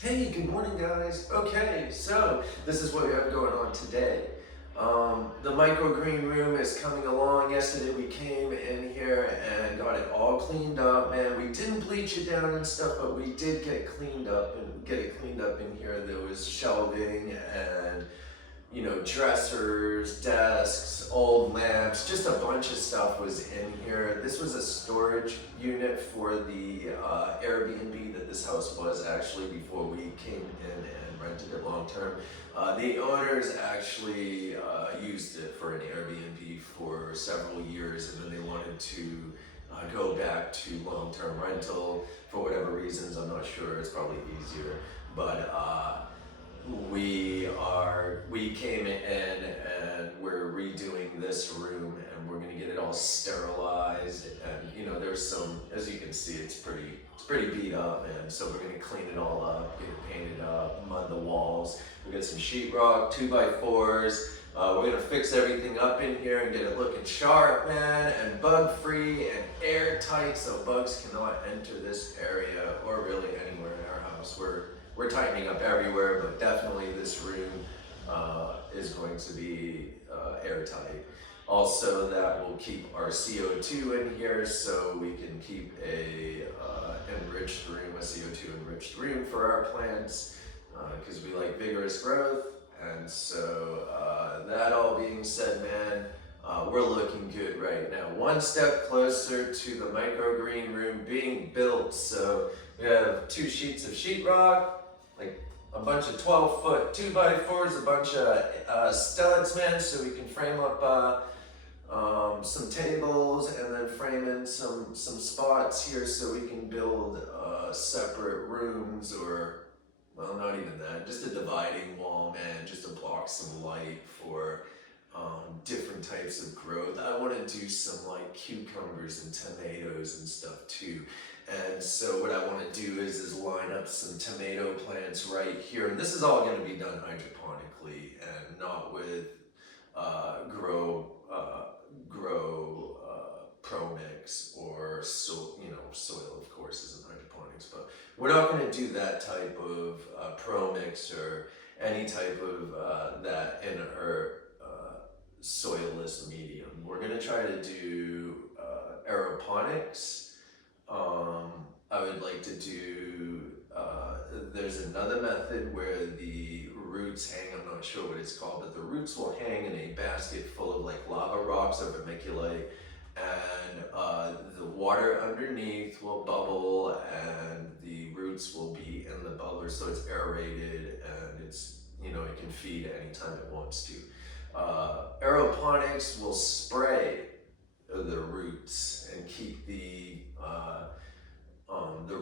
Hey, good morning, guys. Okay, so this is what we have going on today. The microgreen room is coming along. Yesterday we came in here and got it all cleaned up. Man, we didn't bleach it down and stuff, but we did get it cleaned up in here. There was shelving and dressers, desks, old lamps, just a bunch of stuff was in here. This was a storage unit for the Airbnb that this house was actually before we came in and rented it long term. The owners actually used it for an Airbnb for several years, and then they wanted to go back to long term rental for whatever reasons. I'm not sure. It's probably easier, but we came in and we're redoing this room, and we're gonna get it all sterilized, and there's some, as you can see, it's pretty beat up, and so we're gonna clean it all up, get it painted up, mud the walls. We got some sheetrock, 2x4s. We're gonna fix everything up in here and get it looking sharp, man, and bug free and airtight, so bugs cannot enter this area or really anywhere in our house. We're tightening up everywhere, but definitely this room is going to be airtight. Also, that will keep our CO2 in here, so we can keep a enriched room, a CO2 enriched room for our plants, because we like vigorous growth. And so that all being said, man, we're looking good right now. One step closer to the microgreen room being built. So we have 2 sheets of sheetrock, like a bunch of 12-foot 2x4s, a bunch of studs, man, so we can frame up some tables and then frame in some spots here so we can build separate rooms, or, well, not even that, just a dividing wall, man, just to block some light for different types of growth. I want to do some like cucumbers and tomatoes and stuff too. And so what I want to do is line up some tomato plants right here. And this is all going to be done hydroponically and not with pro mix or soil, of course, isn't hydroponics, but we're not going to do that type of pro mix or any type of that in our soilless medium. We're going to try to do aeroponics. I would like to do, there's another method where the roots hang, I'm not sure what it's called, but the roots will hang in a basket full of like lava rocks or vermiculite, and the water underneath will bubble and the roots will be in the bubbler, so it's aerated and it's, it can feed anytime it wants to. Aeroponics will spray the roots and keep the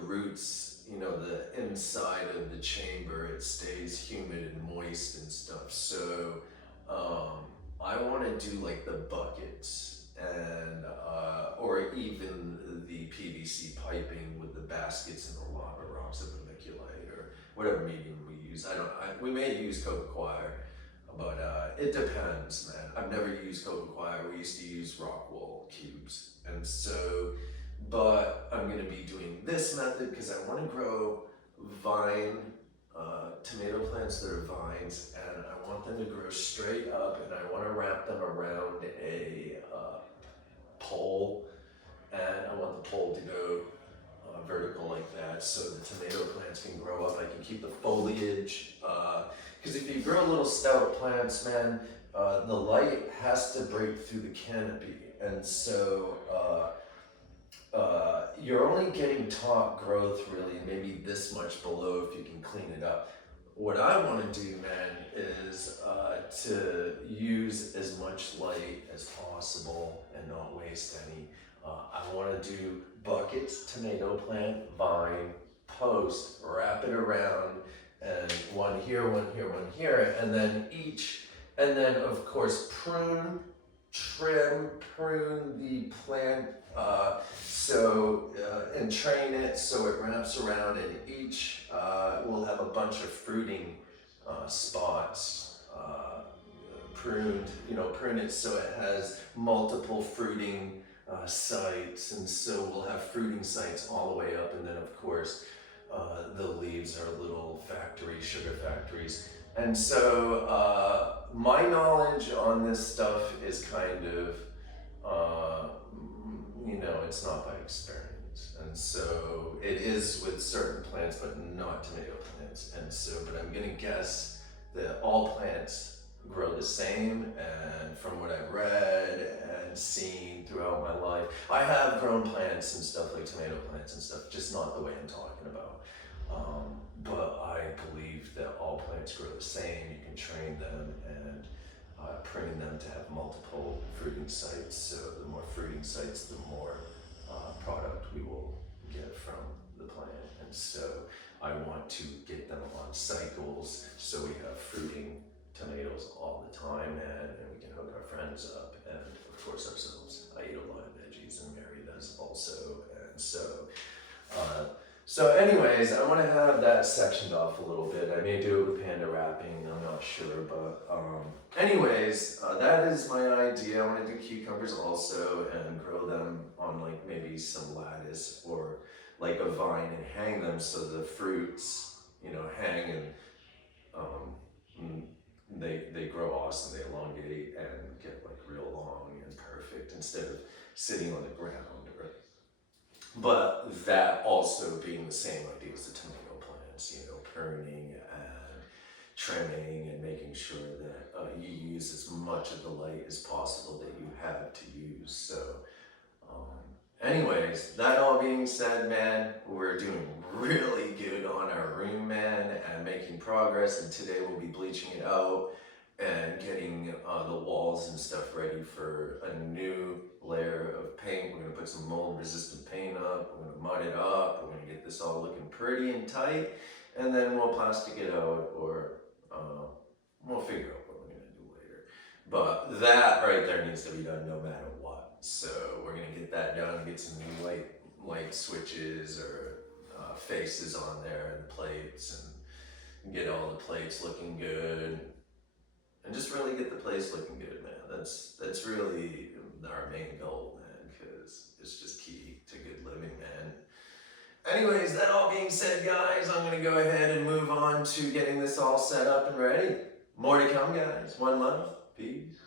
roots, the inside of the chamber, it stays humid and moist and stuff. So I want to do like the buckets and or even the PVC piping with the baskets and the lava rocks of vermiculite or whatever medium we use. We may use coco coir, but it depends, man. I've never used coco coir. We used to use rock wool cubes, and so. But I'm going to be doing this method because I want to grow vine tomato plants that are vines, and I want them to grow straight up, and I want to wrap them around a pole, and I want the pole to go vertical like that, so the tomato plants can grow up. I can keep the foliage, because if you grow little stout plants, man, the light has to break through the canopy, and so you're only getting top growth really maybe this much below if you can clean it up. What I want to do, man, is to use as much light as possible and not waste any. I want to do buckets, tomato plant, vine, post, wrap it around, and one here, one here, one here, and then of course prune the plant, and train it so it wraps around, and each will have a bunch of fruiting spots, prune it so it has multiple fruiting sites, and so we'll have fruiting sites all the way up, and then of course the leaves are a little factories. And so my knowledge on this stuff is kind of, it's not by experience. And so it is with certain plants, but not tomato plants. And so, but I'm gonna guess that all plants grow the same. And from what I've read and seen throughout my life, I have grown plants and stuff like tomato plants and stuff, just not the way I'm talking about. But I believe that all plants grow the same. You can train them and pruning them to have multiple fruiting sites. So the more fruiting sites, the more product we will get from the plant. And so I want to get them on cycles so we have fruiting tomatoes all the time, and we can hook our friends up and of course ourselves. I eat a lot of veggies and Mary does also. And so anyways, I want to have that sectioned off a little bit. I may do it with panda wrapping, I'm not sure, but anyways, that is my idea. I want to do cucumbers also and grow them on like maybe some lattice or like a vine and hang them so the fruits, hang and they grow awesome. They elongate and get like real long and perfect instead of sitting on the ground. But that also being the same idea as the tomato plants, pruning and trimming and making sure that you use as much of the light as possible that you have to use. So anyways, that all being said, man, we're doing really good on our room, man, and making progress. And today we'll be bleaching it out and getting the walls and stuff ready for a new layer of paint. We're gonna put some mold resistant paint up, we're gonna mud it up, we're gonna get this all looking pretty and tight, and then we'll plastic it out, or we'll figure out what we're gonna do later. But that right there needs to be done no matter what. So we're gonna get that done, get some new light switches or faces on there and plates, and get all the plates looking good. And just really get the place looking good, man. That's really our main goal, man, because it's just key to good living, man. Anyways, that all being said, guys, I'm gonna go ahead and move on to getting this all set up and ready. More to come, guys. 1 month. Peace.